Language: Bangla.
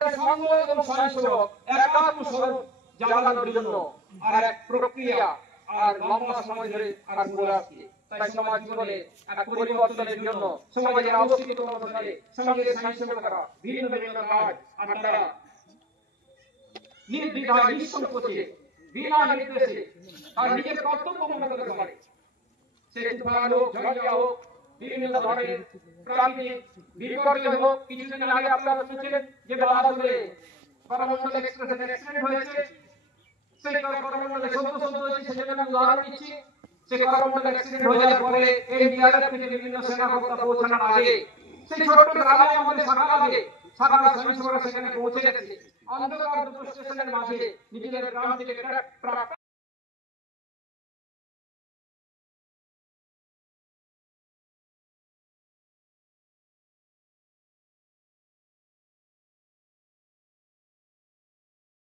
সংঘ এবং স্বয়ংসেবক একাত্ম স্বরূপ জ্বালানোর জন্য আর এক প্রক্রিয়া আর লম্বা সময় ধরে আর বলে আসছে। তাই সমাজ জীবনে এক পরিবর্তনের জন্য সমাজের অবস্থিত অনুসারে সঙ্গে স্বয়ংসেবকরা ভিন্ন ভিন্ন কাজ আর তারা নির্দ্বিধায় নিঃসংকোচে বিনা নির্দেশে তার নিজের কর্তব্য মনে করতে পারে। সে তুফান হোক, ঝড়িয়া হোক, বিভিন্ন ধরনের প্রাকৃতিক বিপর্যয় হোক। কিছুদিন আগে আপনারা শুনছিলেন যে বালাসোরে করমণ্ডল এক্সপ্রেসের অ্যাক্সিডেন্ট হয়েছে। সেই করমণ্ডলে সদ্য হয়েছে, সেজন্য আমি উদাহরণ দিচ্ছি। সেই করমণ্ডল অ্যাক্সিডেন্ট হয়ে যাওয়ার পরে এনডিআরএফ থেকে বিভিন্ন সেনাকর্তা পৌঁছানোর আগে সেই ছোট্ট গ্রামে আমাদের সাকারা স্বয়ংসেবকরা সেখানে পৌঁছে গেছে। অন্ধকার দুটো স্টেশনের মাঝে নিজেদের গ্রাম থেকে